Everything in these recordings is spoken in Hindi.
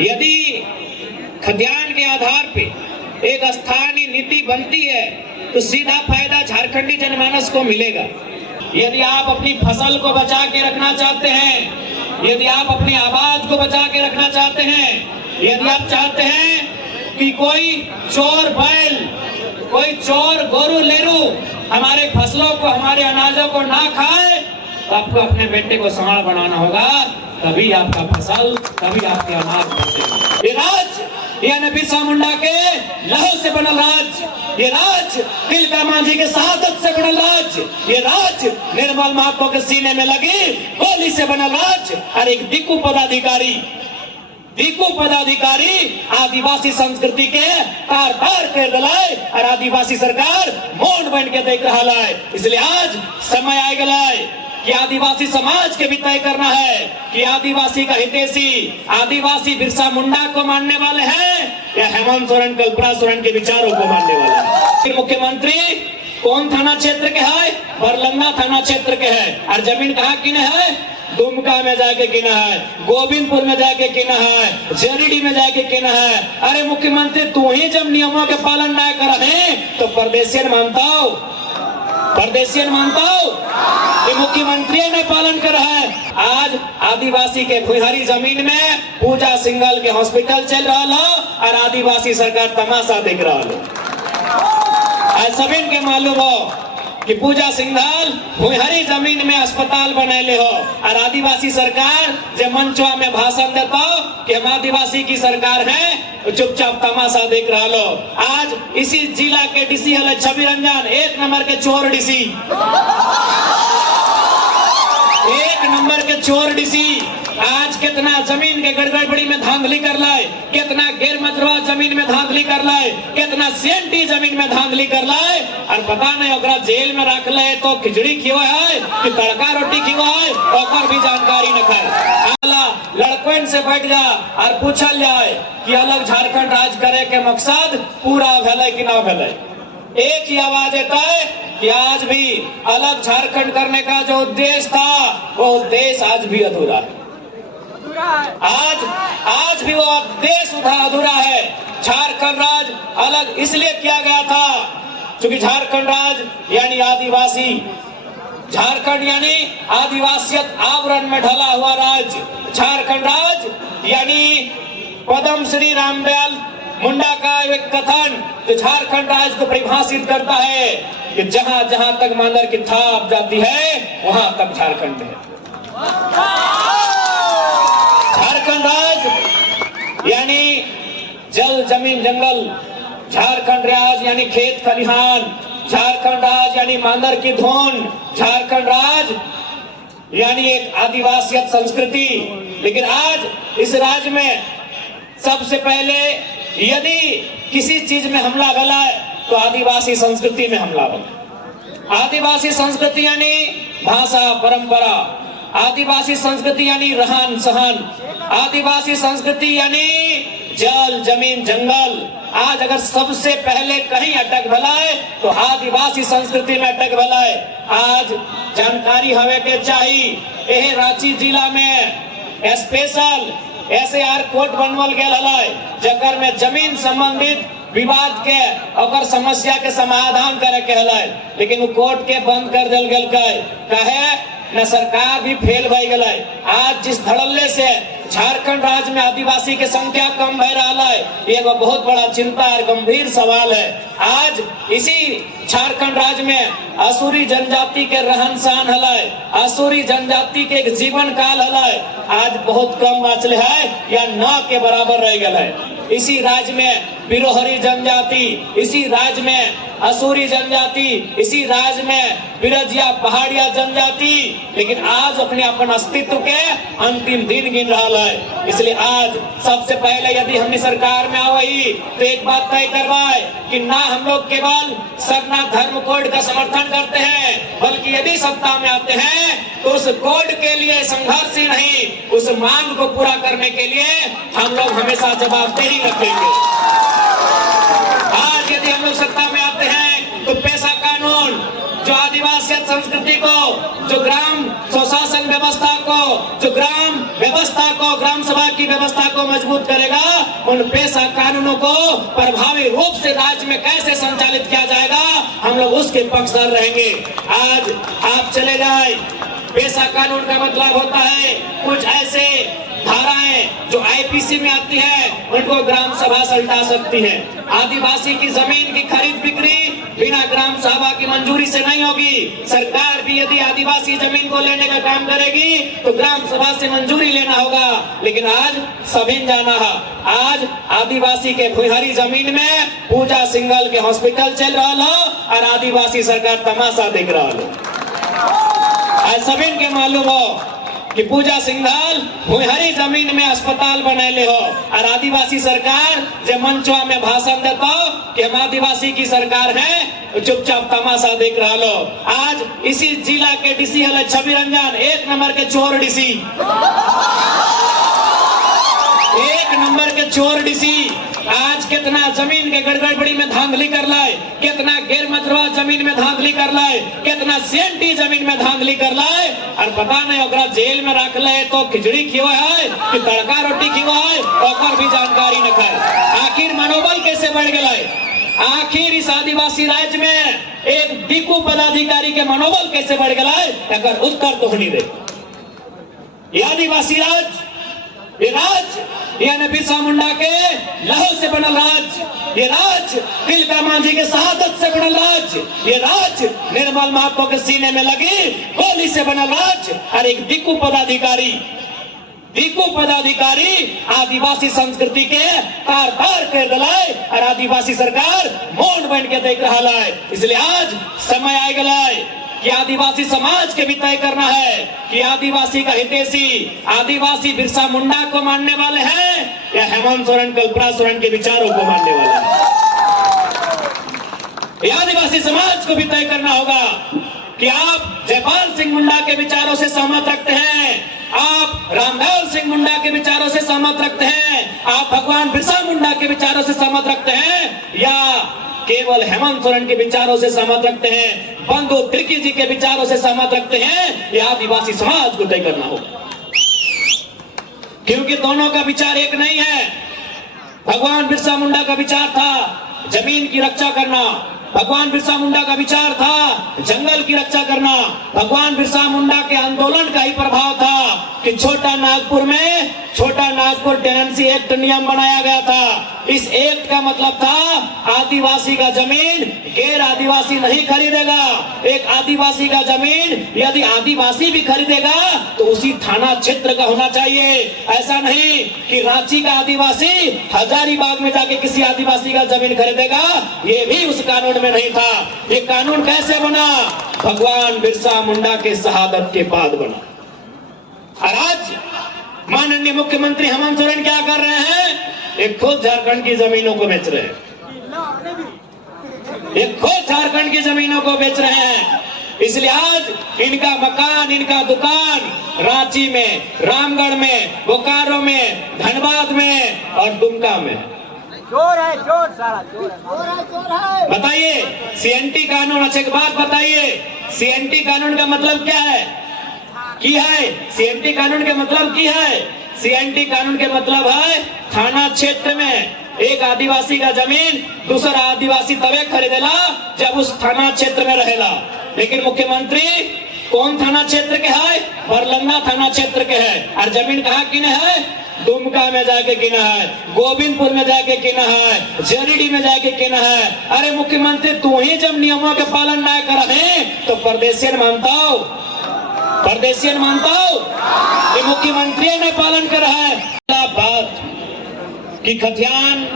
यदि खद्यान के आधार पे एक स्थानीय नीति बनती है तो सीधा फायदा झारखंडी जनमानस को मिलेगा। यदि आप अपनी फसल को बचा के रखना चाहते हैं, यदि आप अपनी आवाज को बचा के रखना चाहते हैं, यदि आप चाहते हैं कि कोई चोर बैल, कोई चोर गोरू लेरू हमारे फसलों को, हमारे अनाजों को ना खाए, तो आपको अपने बेटे को सांड बनाना होगा, तभी आपका फसल, तभी आपके अनाज बचेंगे। ये राज यानी बिरसा मुंडा के लहू से बनल राज, ये राज तिलका मांझी के शहादत से बनल राज, ये राज निर्मल महतो के सीने में लगी गोली से बनल राज। और एक दीकू पदाधिकारी आदिवासी संस्कृति के तार तार कर दिलाए और आदिवासी सरकार मौन बन के देख रहा है। इसलिए आज समय आ गया है कि आदिवासी समाज के भी तय करना है कि आदिवासी का हितैषी, आदिवासी बिरसा मुंडा को मानने वाले हैं या हेमंत सोरेन, कल्पना सोरेन के विचारों को मानने वाले हैं। मुख्यमंत्री कौन थाना क्षेत्र के है? बरलंगा थाना क्षेत्र के है। और जमीन कहाँ किने है? दुमका में जाके किना है, गोविंदपुर में जाके किना है, जरीडी में जाके किना है। अरे मुख्यमंत्री, तू ही जब नियमों के पालन न कर रहे तो परदेशियन मानता हो, परदेशियन मानता हो? ये मुख्यमंत्री ने पालन कर रहा है। आज आदिवासी के भुइहारी जमीन में पूजा सिंघल के हॉस्पिटल चल रहा हो और आदिवासी सरकार तमाशा देख रहा हो। आज सभी के मालूम हो कि पूजा सिंघल भुइहारी जमीन में अस्पताल बनैले हो और आदिवासी सरकार जब मंचवा में भाषण देता हो कि हम आदिवासी की सरकार है, चुपचाप तमाशा देख रहा लो। आज इसी जिला के डीसी है छवि रंजन, एक नंबर के चोर डीसी, एक नंबर के चोर डीसी। आज कितना जमीन के गड़बड़ी में धांधली कर लाए, कितना गैर मजरूआ जमीन में धांधली कर लाए, कितना सीएनटी जमीन में धांधली कर लाए। और पता नहीं ओकरा जेल में रख ले तो खिचड़ी खियो है कि तड़का रोटी खियो है, ओकर भी जानकारी न है। लड़कन से बैठ जा और पूछल जाए कि अलग झारखंड राज करे के मकसद पूरा भेले कि ना भेले। एक ही आवाज देता है कि आज भी अलग झारखंड करने का जो उद्देश्य था वो उद्देश्य आज भी अधूरा है। आज भी वो उद्देश्य अधूरा है। झारखंड राज अलग इसलिए किया गया था क्योंकि झारखंड राज यानी आदिवासी, झारखंड यानी आदिवासियत आवरण में ढला हुआ राज्य। झारखंड राज यानी पद्म श्री रामदयाल मुंडा का एक कथन जो झारखंड राज्य को परिभाषित करता है कि जहां जहां तक मानर की थाप जाती है वहां तक झारखंड है। झारखंड राज्य यानी जल जमीन जंगल, झारखंड राज यानी खेत खलिहान, झारखंड राज यानी मानर की धुन, झारखंड राज यानी एक आदिवासियत संस्कृति। लेकिन आज इस राज्य में सबसे पहले यदि किसी चीज में हमला भला है तो आदिवासी संस्कृति में हमला भला। आदिवासी संस्कृति यानी भाषा परंपरा, आदिवासी संस्कृति यानी रहन सहन, आदिवासी संस्कृति यानी जल जमीन जंगल। आज अगर सबसे पहले कहीं अटक भला है तो आदिवासी संस्कृति में अटक भला है। आज जानकारी हवे के चाहिए यह रांची जिला में स्पेशल SAR कोर्ट बनवल गया है जकर में जमीन संबंधित विवाद के और समस्या के समाधान करे के है। लेकिन वो कोर्ट के बंद कर दिल गल कहे न सरकार भी फेल भई गल। आज जिस धड़ल्ले से झारखंड राज्य में आदिवासी की संख्या कम भय रहा है, ये एक बहुत बड़ा चिंता और गंभीर सवाल है। आज इसी झारखंड राज्य में असुरी जनजाति के रहन सहन हलाय, असुरी जनजाति के एक जीवन काल हलाय आज बहुत कम बचले है या न के बराबर रह गया है। इसी राज्य में बिरोहरी जनजाति, इसी राज्य में असुरी जनजाति, इसी राज्य में बिरजिया पहाड़िया जनजाति, लेकिन आज अपने अपन अस्तित्व के अंतिम दिन गिन रहा है। इसलिए आज सबसे पहले यदि हमने सरकार में आई तो एक बात तय करवाए कि ना हम लोग केवल सरना धर्म कोड का समर्थन करते हैं, बल्कि यदि सत्ता में आते हैं तो उस कोड के लिए संघर्ष ही नहीं, उस मांग को पूरा करने के लिए हम लोग हमेशा जवाबदेही रखेंगे। आज यदि हम लोग सत्ता में आते हैं तो पैसा कानून जो आदिवासी खेत संस्कृति को, जो ग्राम स्वशासन व्यवस्था को, जो ग्राम व्यवस्था को, ग्राम सभा की व्यवस्था को मजबूत करेगा, उन पेशा कानूनों को प्रभावी रूप से राज्य में कैसे संचालित किया जाएगा, हम लोग उसके पक्षधर रहेंगे। आज आप चले जाए, पेशा कानून का मतलब होता है कुछ ऐसे धाराएं जो आईपीसी में आती है, उनको ग्राम सभा सल्टा सकती है। आदिवासी की जमीन की खरीद बिक्री बिना ग्राम सभा की मंजूरी से नहीं होगी। सरकार भी यदि आदिवासी जमीन को लेने का काम करेगी तो ग्राम सभा से मंजूरी लेना होगा। लेकिन आज सभी जाना है, आज आदिवासी के भूहरी जमीन में पूजा सिंघल के हॉस्पिटल चल रहा हो और आदिवासी सरकार तमाशा देख रहा हो। आज सभी के मालूम हो कि पूजा सिंघल भूहरी जमीन में अस्पताल बनैले हो और आदिवासी सरकार जब मंचवा में भाषण देता कि हम आदिवासी की सरकार है, चुपचाप तमाशा देख रहा लो। आज इसी जिला के डीसी है छवि रंजन, एक नंबर के चोर डीसी, एक नंबर के चोर डीसी। आज कितना जमीन के गड़बड़ी में धांधली कर लाए, कितना गैर मजरूआ जमीन में धांधली कर लाए, कितना सीएनटी जमीन में धांधली कर लाए और पता नहीं ओकरा जेल में रख ले तो खिचड़ी खियो है कि तड़का रोटी खियो है, ओकर भी जानकारी न खाए। आखिर मनोबल कैसे बढ़ गया? आखिर इस आदिवासी राज्य में एक दिकू पदाधिकारी के मनोबल कैसे बढ़ गया? एकर उत्तर तो नहीं दे। ये आदिवासी राज्य, ये राज्य यानी बिरसा मुंडा के लहू से बनल राज्य, ये राज्य तिलका मांझी के शहादत से बनल राज्य, ये राज्य निर्मल महतो के सीने में लगी गोली से बनल राज्य। और एक दिक्कू पदाधिकारी आदिवासी संस्कृति के तार तार कर दिलाए और आदिवासी सरकार मौन बन के देख रहा है। इसलिए आज समय आ गया कि आदिवासी समाज के भी तय करना है कि आदिवासी का हितैषी आदिवासी बिरसा मुंडा को मानने वाले हैं या हेमंत सोरेन कल्पना सोरेन के विचारों को मानने वाले हैं। ये आदिवासी समाज को भी तय करना होगा कि आप जयपाल सिंह मुंडा के विचारों से सहमत रखते हैं, आप रामलाल सिंह मुंडा के विचारों से सहमत रखते हैं, आप भगवान बिरसा मुंडा के विचारों से सहमत रखते हैं, या केवल हेमंत सोरेन के विचारों से सहमत रखते हैं, बंधु तिर्की जी के विचारों से सहमत रखते हैं। यह आदिवासी समाज को तय करना होगा, क्योंकि दोनों का विचार एक नहीं है। भगवान बिरसा मुंडा का विचार था जमीन की रक्षा करना, भगवान बिरसा मुंडा का विचार था जंगल की रक्षा करना, भगवान बिरसा मुंडा के आंदोलन का ही प्रभाव था कि छोटा नागपुर टेनेंसी एक्ट नियम बनाया गया था। इस एक्ट का मतलब था आदिवासी का जमीन गैर आदिवासी नहीं खरीदेगा। एक आदिवासी का जमीन यदि आदिवासी भी खरीदेगा तो उसी थाना क्षेत्र का होना चाहिए। ऐसा नहीं कि रांची का आदिवासी हजारीबाग में जाके किसी आदिवासी का जमीन खरीदेगा, ये भी उस कानून में नहीं था। ये कानून कैसे बना? भगवान बिरसा मुंडा के शहादत के बाद बना। और आज माननीय मुख्यमंत्री हेमंत सोरेन क्या कर रहे हैं? एक खुद झारखंड की जमीनों को बेच रहे हैं, एक खुद झारखंड की जमीनों को बेच रहे हैं। इसलिए आज इनका मकान, इनका दुकान रांची में, रामगढ़ में, बोकारो में, धनबाद में और दुमका में। चोर है, चोर सारा चोर है। बताइए सीएनटी कानून, अच्छा एक बात बताइए, सीएनटी कानून का मतलब क्या है? सीएनटी कानून के मतलब की है? सीएनटी कानून के मतलब है थाना क्षेत्र में एक आदिवासी का जमीन दूसरा आदिवासी तबे खरीदेला जब उस थाना क्षेत्र में रहेला। लेकिन मुख्यमंत्री कौन थाना क्षेत्र के है? बरलंगा थाना क्षेत्र के है। और जमीन कहाँ किने है? दुमका में जाके किना है, गोविंदपुर में जाके किना है, जरीडी में जाके किना है। अरे मुख्यमंत्री, तू ही जब नियमों के पालन न करे तो परदेशियन मानता हो? परदेशियन मानता हो? ये मुख्यमंत्री ने पालन कर रहा है। बात कि खतियान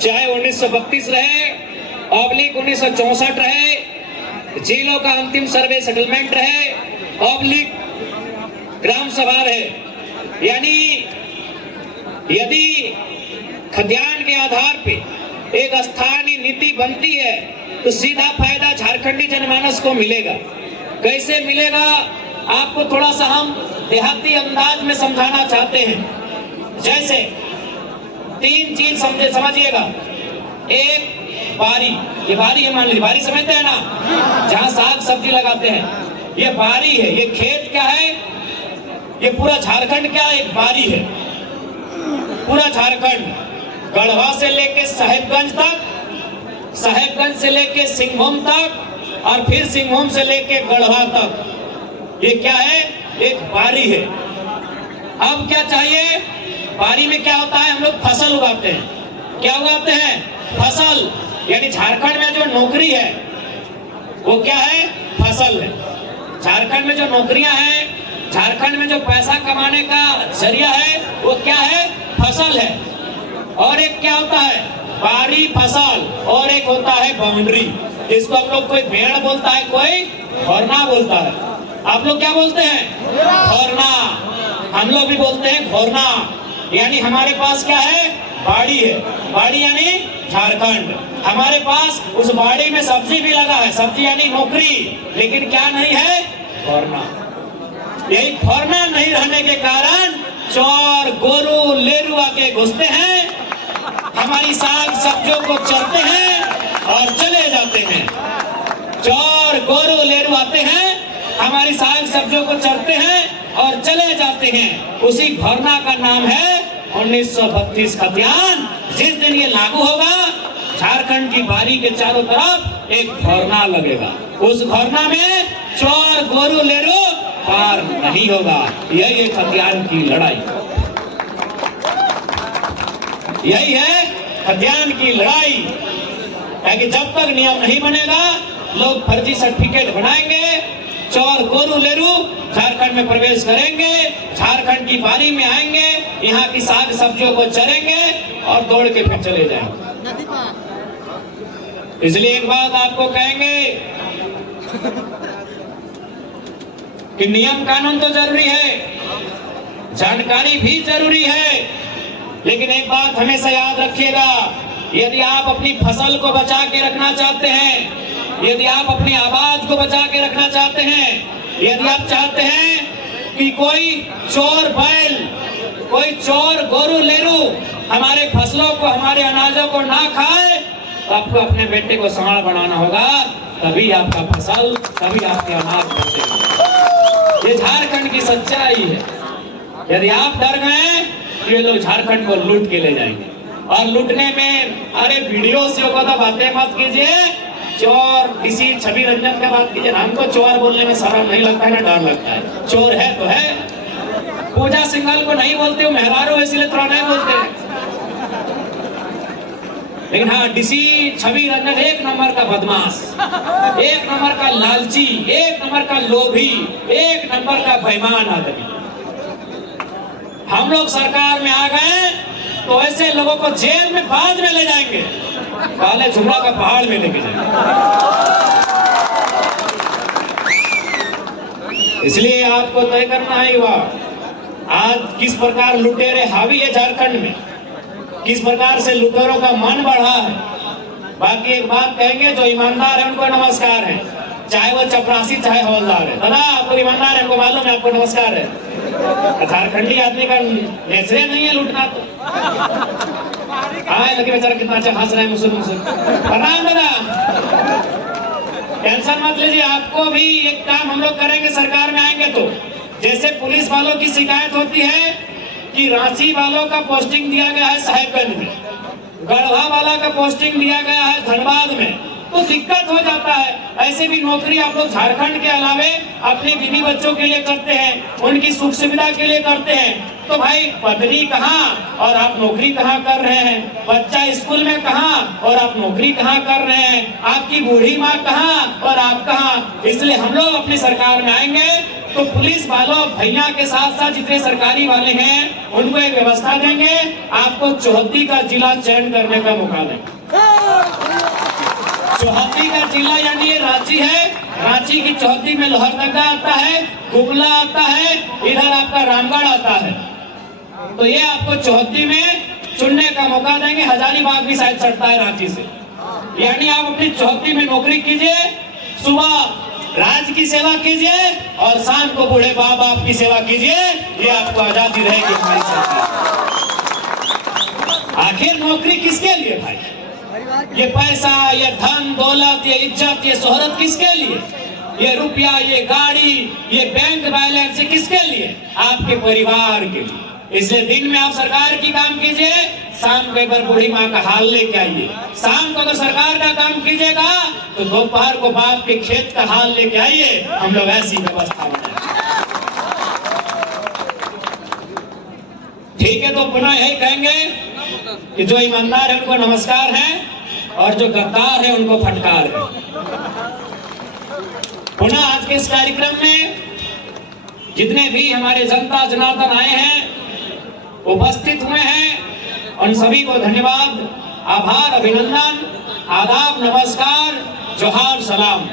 चाहे 1932 रहे, ऑब्लिक 1964 रहे, जिलों का अंतिम सर्वे सेटलमेंट रहे, ऑब्लिक ग्राम सभा रहे, यानी यदि खतियान के आधार पे एक स्थानीय नीति बनती है तो सीधा फायदा झारखंडी जनमानस को मिलेगा। कैसे मिलेगा? आपको थोड़ा सा हम देहाती अंदाज में समझाना चाहते हैं। जैसे तीन चीज समझिएगा एक बारी, ये बारी है, मान लीजिए बारी समझते हैं ना, जहाँ साग सब्जी लगाते हैं, ये बारी है। ये खेत क्या है, ये पूरा झारखंड क्या है, एक बारी है। पूरा झारखंड गढ़वा से लेके साहेबगंज तक, साहेबगंज से लेके सिंहभूम तक, और फिर सिंहभूम से लेके गढ़वा तक, ये क्या है, एक बारी है। अब क्या चाहिए, बारी में क्या होता है, हम लोग फसल उगाते हैं। क्या उगाते हैं, फसल। यानी झारखंड में जो नौकरी है वो क्या है, फसल है। झारखंड में जो नौकरियां हैं, झारखंड में जो पैसा कमाने का जरिया है, वो क्या है, फसल है। और एक क्या होता है, बारी फसल, और एक होता है बाउंड्री। इसको हम लोग कोई भेड़ बोलता है, कोई घोरना बोलता है। आप लोग क्या बोलते हैं, घोरना। हम लोग भी बोलते हैं घोरना। यानी हमारे पास क्या है, बाड़ी है। बाड़ी यानी झारखंड। हमारे पास उस बाड़ी में सब्जी भी लगा है, सब्जी यानी नौकरी, लेकिन क्या नहीं है, घोरना। यही घोरना नहीं रहने के कारण चोर गोरू लेरुआ के घुसते हैं, हमारी साग सब्जियों को चरते हैं और चले जाते हैं। चोर गोरू लेरू आते हैं, हमारी साग सब्जियों को चरते हैं और चले जाते हैं। उसी घोरना का नाम है 1932 खतियान। जिस दिन ये लागू होगा, झारखंड की बारी के चारों तरफ एक घोरना लगेगा। उस घोरना में चोर गोरू लेरू पार नहीं होगा। यही है खतियान की लड़ाई, यही है खतियान की लड़ाई। ताकि जब तक नियम नहीं बनेगा, लोग फर्जी सर्टिफिकेट बनाएंगे, चोर गोरू लेरू झारखंड में प्रवेश करेंगे, झारखंड की बारी में आएंगे, यहाँ की साग सब्जियों को चरेंगे और दौड़ के फिर चले जाएंगे। इसलिए एक बात आपको कहेंगे कि नियम कानून तो जरूरी है, जानकारी भी जरूरी है, लेकिन एक बात हमेशा याद रखिएगा, यदि आप अपनी फसल को बचा के रखना चाहते हैं, यदि आप अपनी आवाज को बचा के रखना चाहते हैं, यदि आप चाहते हैं कि कोई चोर बैल, कोई चोर गोरू लेरू हमारे फसलों को, हमारे अनाजों को ना खाए, तो आपको अपने बेटे को सांड बनाना होगा, तभी आपका फसल, तभी आपके अनाज बचेगा। ये झारखंड की सच्चाई है। यदि आप डर गए, ये लोग झारखंड को लूट के ले जाएंगे। और लूटने में, अरे वीडियो से को तो बातें मत कीजिए, चोर किसी छवि रंजन का बात कीजिए। हमको चोर बोलने में शर्म नहीं लगता है, ना डर लगता है। चोर है तो है। पूजा सिंघल को नहीं बोलते हो, मेहरारू इसलिए थोड़ा नहीं बोलते। लेकिन हाँ, डीसी छवि रंजन एक नंबर का बदमाश, एक नंबर का लालची, एक नंबर का लोभी, एक नंबर का बेईमान आदमी। हम लोग सरकार में आ गए तो ऐसे लोगों को जेल में बाद में ले जाएंगे, काले झुमरा का पहाड़ में लेके जाएंगे। इसलिए आपको तय करना है युवा, आज किस प्रकार लुटेरे हावी है झारखंड में, किस प्रकार से लुटेरों का मन बढ़ा है। बाकी एक बात कहेंगे, जो ईमानदार है उनको नमस्कार है, चाहे वो चपरासी चाहे हवलदार है। दादा आपको ईमानदार है, हमको मालूम है, आपको नमस्कार है। झारखंडी आदमी का नेचर नहीं है लूटना। तो हाँ, लगे बेचारा कितना अच्छा हंस रहे हैं, मुसुर मुसुर। प्रणाम दादा, टेंशन मत लीजिए, आपको भी एक काम हम लोग करेंगे सरकार में आएंगे तो। जैसे पुलिस वालों की शिकायत होती है कि रांची वालों का पोस्टिंग दिया गया है साहेबगंज में, गढ़वा वाला का पोस्टिंग दिया गया है धनबाद में, तो दिक्कत हो जाता है। ऐसे भी नौकरी आप लोग झारखंड के अलावे अपने बीवी बच्चों के लिए करते हैं, उनकी सुख सुविधा के लिए करते हैं। तो भाई पत्नी कहाँ और आप नौकरी कहाँ कर रहे हैं, बच्चा स्कूल में कहाँ और आप नौकरी कहाँ कर रहे हैं, आपकी बूढ़ी माँ कहाँ और आप कहाँ। इसलिए हम लोग अपनी सरकार में आएंगे तो पुलिस वालों भैया के साथ साथ जितने सरकारी वाले हैं उनको एक व्यवस्था देंगे, आपको चौहत्ती का जिला चयन करने का मौका देंगे। चौहत्ती का जिला यानी ये रांची है, रांची की चौहत्ती में लोहरदगा आता है, गुमला आता है, इधर आपका रामगढ़ आता है। तो ये आपको चौहत्ती में चुनने का मौका देंगे। हजारीबाग भी शायद चढ़ता है रांची से। यानी आप अपनी चौहत्ती में नौकरी कीजिए, सुबह राज्य की सेवा कीजिए और शाम को बूढ़े बाप बाप की सेवा कीजिए। ये आपको आजादी रहेगी हमारी सरकार। आखिर नौकरी किसके लिए भाई? ये पैसा, ये धन दौलत, ये इज्जत, ये शोहरत किसके लिए? ये रुपया, ये गाड़ी, ये बैंक बैलेंस, ये किसके लिए? आपके परिवार के लिए। इसलिए दिन में आप सरकार की काम कीजिए, शाम को एक बार बूढ़ी माँ का हाल लेके आइए। शाम को अगर सरकार का काम कीजिएगा तो दोपहर को बाप के खेत का हाल लेके आइए। हम लोग ऐसी व्यवस्था बनाए। ठीक है, तो पुनः यही कहेंगे कि जो ईमानदार है उनको नमस्कार है और जो गद्दार है उनको फटकार है। पुनः आज के इस कार्यक्रम में जितने भी हमारे जनता जनार्दन आए हैं, उपस्थित हुए हैं, उन सभी को धन्यवाद, आभार, अभिनंदन, आदाब, नमस्कार, जोहार, सलाम।